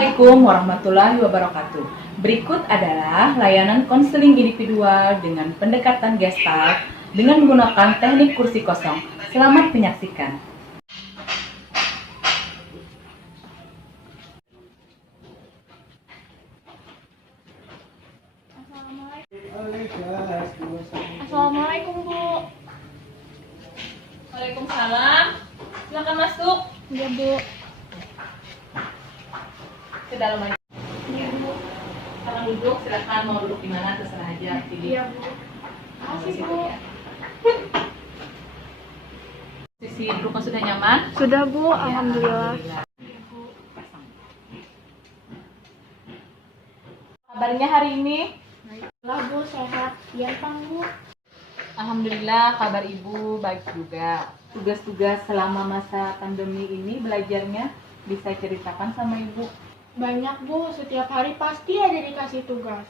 Assalamualaikum warahmatullahi wabarakatuh. Berikut adalah layanan konseling individual dengan pendekatan gestalt dengan menggunakan teknik kursi kosong. Selamat menyaksikan. Assalamualaikum, Bu. Waalaikumsalam. Silakan masuk Iya, Bu. ke dalam aja. Iya, Bu. Sekarang duduk, silakan mau duduk di mana terserah aja. Pilih. Iya, Bu. Makasih, Bu. Sisi duduknya sudah nyaman? Sudah, Bu. Ya, Alhamdulillah. Kabarnya hari ini? Baiklah, Bu. Sehat. Biarkan, Bu. Alhamdulillah, kabar Ibu baik juga. Tugas-tugas selama masa pandemi ini belajarnya bisa ceritakan sama Ibu. Banyak, Bu. Setiap hari pasti ada dikasih tugas.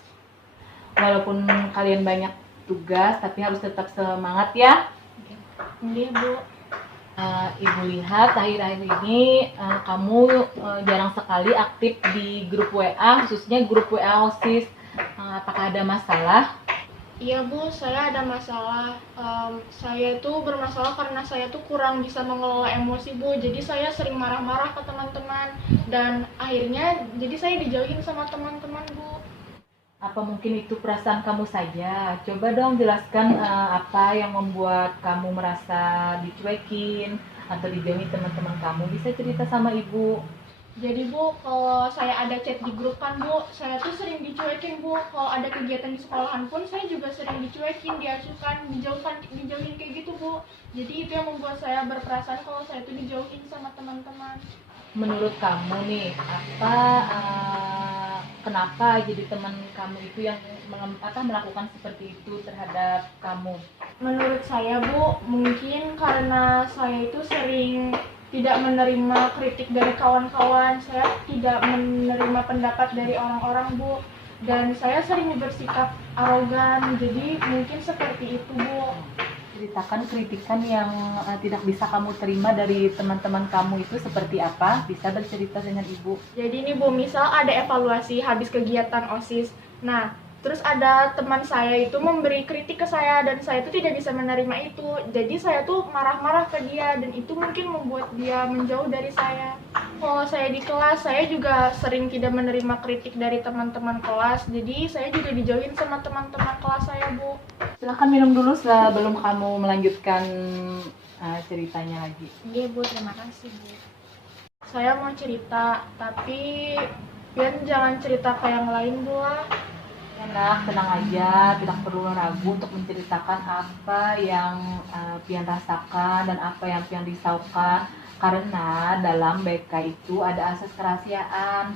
Walaupun kalian banyak tugas, tapi harus tetap semangat ya. Iya, Bu. Ibu lihat akhir-akhir ini kamu jarang sekali aktif di grup WA, khususnya grup WA OSIS. Apakah ada masalah? Iya, Bu. Saya ada masalah. Saya itu bermasalah karena saya tuh kurang bisa mengelola emosi, Bu. Jadi saya sering marah-marah ke teman-teman. Dan akhirnya jadi saya dijauhin sama teman-teman, Bu. Apa mungkin itu perasaan kamu saja? Coba dong jelaskan apa yang membuat kamu merasa dicuekin atau dijauhi teman-teman kamu. Bisa cerita sama Ibu. Jadi, Bu, kalau saya ada chat di grup kan, Bu, saya tuh sering dicuekin, Bu. Kalau ada kegiatan di sekolahan pun saya juga sering dicuekin, diasuhkan, dijauhin kayak gitu, Bu. Jadi itu yang membuat saya berperasaan kalau saya tuh dijauhin sama teman-teman. Menurut kamu nih, kenapa jadi teman kamu itu yang melakukan seperti itu terhadap kamu? Menurut saya, Bu, mungkin karena saya itu sering tidak menerima kritik dari kawan-kawan, saya tidak menerima pendapat dari orang-orang, Bu. Dan saya sering bersikap arogan, jadi mungkin seperti itu, Bu. Ceritakan kritikan yang tidak bisa kamu terima dari teman-teman kamu itu seperti apa? Bisa bercerita dengan Ibu. Jadi ini, Bu, misal ada evaluasi habis kegiatan OSIS. Nah, terus ada teman saya itu memberi kritik ke saya dan saya itu tidak bisa menerima itu. Jadi saya tuh marah-marah ke dia dan itu mungkin membuat dia menjauh dari saya. Kalau saya di kelas, saya juga sering tidak menerima kritik dari teman-teman kelas. Jadi saya juga dijauhin sama teman-teman kelas saya, Bu. Silakan minum dulu sebelum kamu melanjutkan ceritanya lagi. Iya, Bu, terima kasih, Bu. Saya mau cerita, tapi Pian jangan cerita ke yang lain, Bu. Enak, tenang aja, tidak perlu ragu untuk menceritakan apa yang Pian rasakan dan apa yang Pian risaukan. Karena dalam BK itu ada asas kerahasiaan.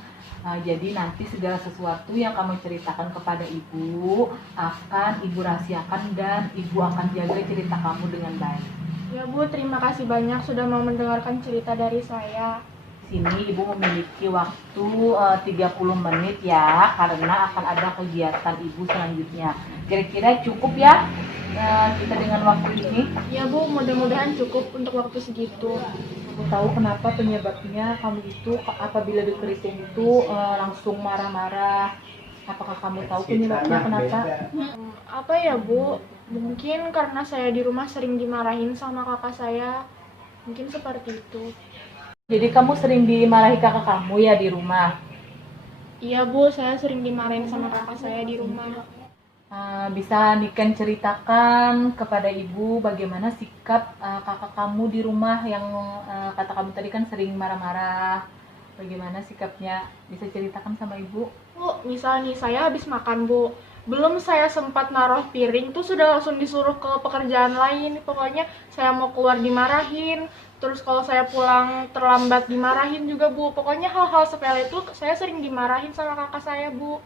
Jadi nanti segala sesuatu yang kamu ceritakan kepada Ibu akan Ibu rahasiakan dan Ibu akan jaga cerita kamu dengan baik. Ya, Bu, terima kasih banyak sudah mau mendengarkan cerita dari saya. Sini Ibu memiliki waktu 30 menit ya, karena akan ada kegiatan Ibu selanjutnya. Kira-kira cukup ya kita dengan waktu ini? Ya, Bu, mudah-mudahan cukup untuk waktu segitu. Kamu tahu kenapa penyebabnya kamu itu apabila dikritik itu langsung marah-marah? Apakah kamu tahu penyebabnya kenapa? Apa ya, Bu? Mungkin karena saya di rumah sering dimarahin sama kakak saya. Mungkin seperti itu. Jadi kamu sering dimarahi kakak kamu ya di rumah? Iya, Bu, saya sering dimarahin sama kakak saya di rumah. Bisa Niken ceritakan kepada Ibu bagaimana sikap kakak kamu di rumah yang kata kamu tadi kan sering marah-marah. Bagaimana sikapnya? Bisa ceritakan sama Ibu? Bu, misal nih saya habis makan, Bu. Belum saya sempat naruh piring tuh sudah langsung disuruh ke pekerjaan lain. Pokoknya saya mau keluar dimarahin. Terus kalau saya pulang terlambat dimarahin juga, Bu. Pokoknya hal-hal sepele itu saya sering dimarahin sama kakak saya, Bu.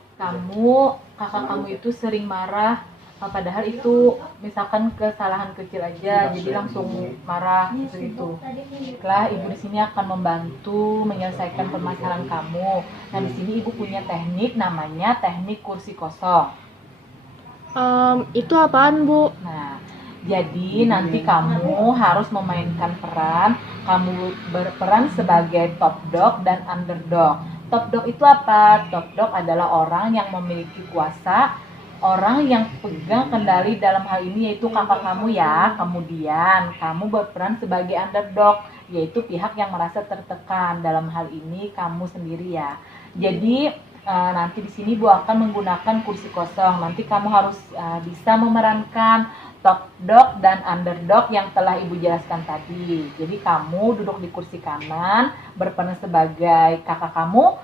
Kakak kamu itu sering marah, padahal itu misalkan kesalahan kecil aja, jadi langsung marah seperti itu. Setelah Ibu di sini akan membantu menyelesaikan permasalahan kamu. Nah, di sini Ibu punya teknik namanya teknik kursi kosong. Itu apaan, Bu? Nah, jadi nanti kamu harus memainkan peran, kamu berperan sebagai top dog dan underdog. Top dog itu apa? Top dog adalah orang yang memiliki kuasa, orang yang pegang kendali dalam hal ini yaitu kakak kamu ya. Kemudian kamu berperan sebagai underdog, yaitu pihak yang merasa tertekan. Dalam hal ini kamu sendiri ya. Jadi nanti di sini Bu akan menggunakan kursi kosong. Nanti kamu harus bisa memerankan top dog dan underdog yang telah Ibu jelaskan tadi. Jadi kamu duduk di kursi kanan, berperan sebagai kakak kamu.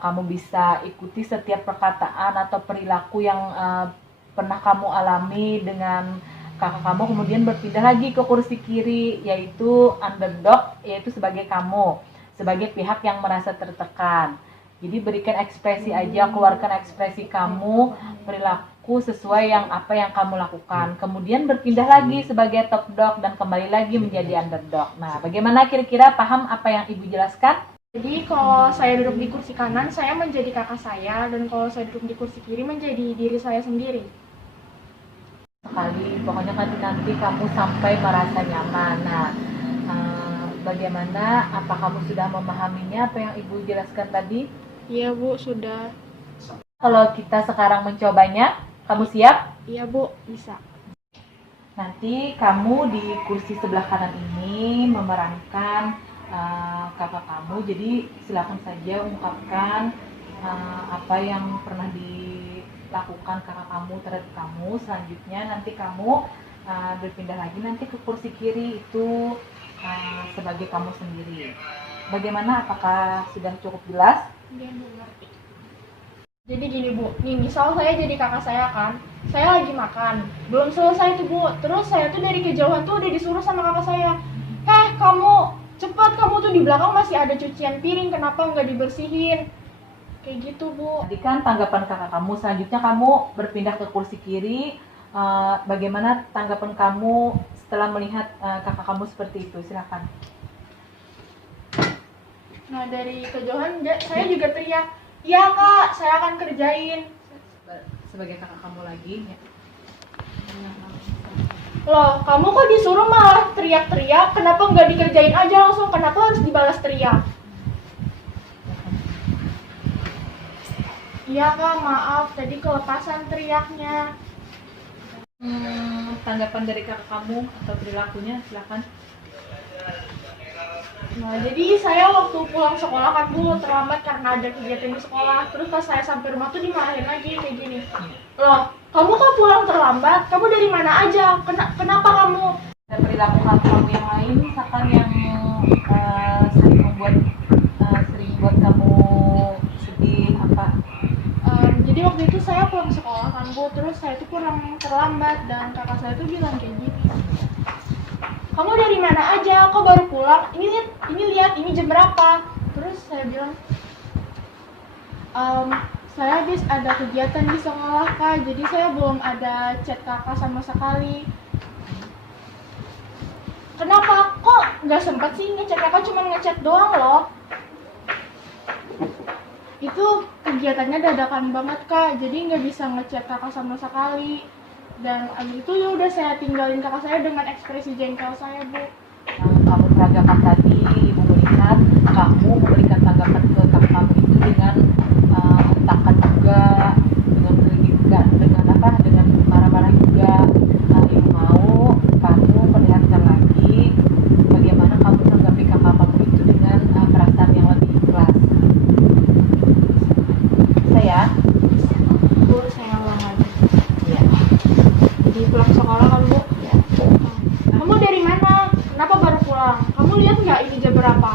Kamu bisa ikuti setiap perkataan atau perilaku yang pernah kamu alami dengan kakak kamu. Kemudian berpindah lagi ke kursi kiri, yaitu underdog, yaitu sebagai kamu, sebagai pihak yang merasa tertekan. Jadi berikan ekspresi aja, keluarkan ekspresi kamu, perilaku sesuai yang apa yang kamu lakukan. Kemudian berpindah lagi sebagai top dog dan kembali lagi menjadi underdog. Nah, bagaimana kira-kira paham apa yang Ibu jelaskan? Jadi kalau saya duduk di kursi kanan, saya menjadi kakak saya, dan kalau saya duduk di kursi kiri menjadi diri saya sendiri. Sekali, pokoknya nanti kamu sampai merasa nyaman. Nah, bagaimana? Apa kamu sudah memahaminya apa yang Ibu jelaskan tadi? Iya Bu, sudah. Kalau kita sekarang mencobanya, kamu siap? Iya Bu, bisa. Nanti kamu di kursi sebelah kanan ini memerankan kakak kamu. Jadi silakan saja ungkapkan apa yang pernah dilakukan kakak kamu terhadap kamu. Selanjutnya nanti kamu berpindah lagi nanti ke kursi kiri itu sebagai kamu sendiri. Bagaimana? Apakah sudah cukup jelas? Iya Bu, ngerti. Jadi gini Bu, nih misal saya jadi kakak saya kan, saya lagi makan, belum selesai tuh Bu, terus saya tuh dari kejauhan tuh udah disuruh sama kakak saya, kamu cepat, kamu tuh di belakang masih ada cucian piring, kenapa nggak dibersihin? Kayak gitu Bu. Tadi kan tanggapan kakak kamu, selanjutnya kamu berpindah ke kursi kiri. Bagaimana tanggapan kamu setelah melihat kakak kamu seperti itu? Silakan. Nah dari kejauhan saya juga teriak, iya Kak, saya akan kerjain. Sebagai kakak kamu lagi ya. Loh, kamu kok disuruh malah teriak-teriak, kenapa nggak dikerjain aja langsung, kenapa harus dibalas teriak? Iya Kak, maaf, tadi kelepasan teriaknya. Tanggapan dari kakak kamu atau perilakunya, silakan. Nah, jadi saya waktu pulang sekolah kan Bu, terlambat karena ada kegiatan di sekolah. Terus pas saya sampai rumah tuh dimarahin lagi kayak gini. Loh, kamu kok pulang terlambat? Kamu dari mana aja? Kenapa kamu? Dan perilaku kamu yang lain, misalkan yang sering buat kamu sedih apa? Jadi waktu itu saya pulang sekolah kan Bu, terus saya tuh pulang terlambat dan kakak saya tuh bilang kayak gini. Kamu dari mana aja? Kok baru pulang? Ini lihat, ini jam berapa? Terus saya bilang, saya habis ada kegiatan di sekolah Kak, jadi saya belum ada chat kakak sama sekali. Kenapa? Kok nggak sempet sih ngechat kakak, cuma ngechat doang loh. Itu kegiatannya dadakan banget Kak, jadi nggak bisa ngechat kakak sama sekali. Dan abis itu ya udah saya tinggalin kakak saya dengan ekspresi jengkel saya Bu. Kamu peragakan tadi, Ibu melihat kamu memberikan tanggapan ke kakak kamu itu dengan hentakan juga, dengan pendidikan, dengan marah-marah juga. Ibu mau kamu perlihatkan lagi bagaimana kamu menanggapi kakak kamu itu dengan perasaan yang lebih ikhlas. Saya Bu, saya ulang lagi. ya. Jadi pulang sekolah kan Bu? Ya. Kamu dari mana? Kenapa baru pulang? Kamu lihat nggak ini jam berapa?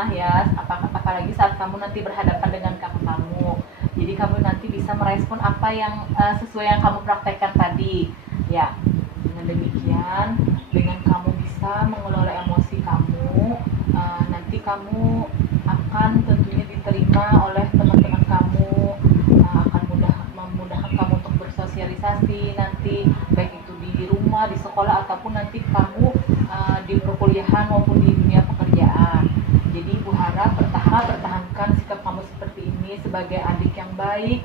rumah ya, apalagi saat kamu nanti berhadapan dengan kakak kamu. Jadi kamu nanti bisa merespon apa yang sesuai yang kamu praktekkan tadi. Ya, dengan demikian, dengan kamu bisa mengelola emosi kamu, nanti kamu akan tentunya diterima oleh teman-teman kamu, akan memudahkan kamu untuk bersosialisasi nanti, baik itu di rumah, di sekolah, ataupun nanti kamu di perkuliahan maupun di dunia pekerjaan. Jadi Ibu harap pertahankan sikap kamu seperti ini sebagai adik yang baik,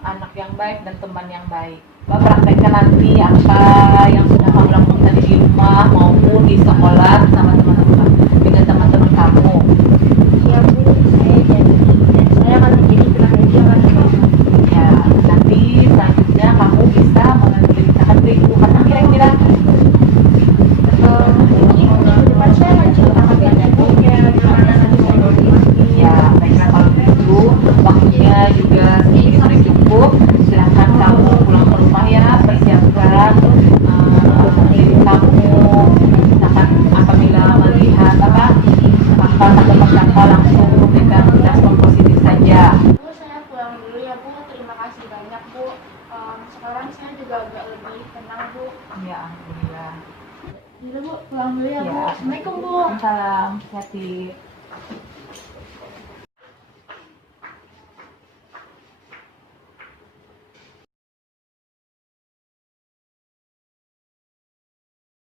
anak yang baik, dan teman yang baik. Mbak praktekkan nanti apa yang sudah kamu lakukan tadi di rumah maupun di sekolah bersama teman-teman dengan teman-teman kamu. Iya Bu, saya jadi dan saya akan menjadi tenaga akan Ya, nanti selanjutnya kamu bisa menceritakan ke Ibu karena kira-kira mungkin depan saya akan ceritakan banyak Bu ya gimana nanti saya motivasi. ya, baiklah kalau begitu waktunya juga sedikit sudah cukup. Silahkan kamu pulang ke rumah ya, persiapkan diri kamu. Misalkan apabila melihat kakak atau kakak langsung memberikan respon positif saja. Bu, saya pulang dulu ya Bu. Terima kasih banyak Bu. Sekarang saya juga agak lebih tenang Bu. Ya, alhamdulillah. Dulu Bu, pulang dulu ya Bu. Ya. Assalamualaikum Bu. Salam, hati.